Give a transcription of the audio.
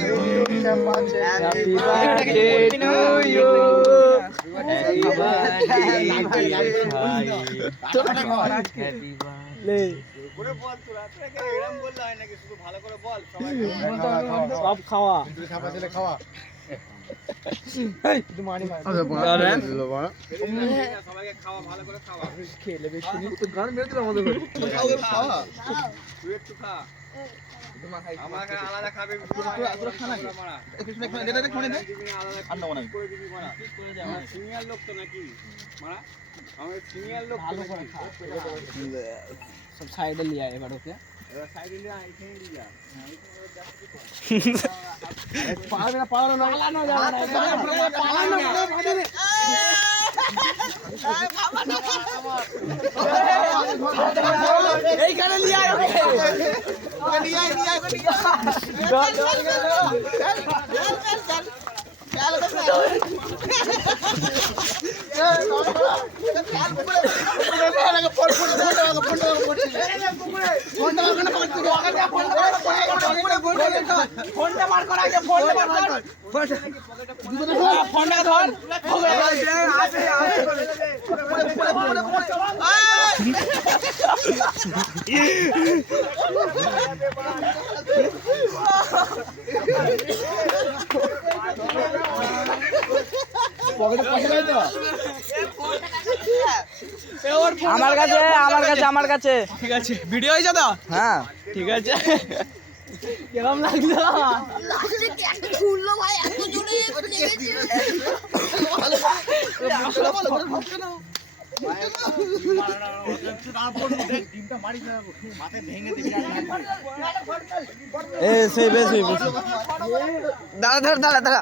Happy birthday to you. Happy birthday. সব খাওয়া খাওয়া খেলে বেশি গান মেরে দিল আমাদের আলাদা খাবে সিনিয়র লোক তো নাকি সিনিয়র লোক সব সাইডে লিয়া এবার ওকে সাইডে লিয়া এখানে লিয়া পালানো যাবে না এইখানে লিয়া ওকে লিয়া আমার কাছে ঠিক আছে ভিডিও হয়েছে তো হ্যাঁ ঠিক আছে কেমন লাগলো ভাই এত জোরে দাঁড়া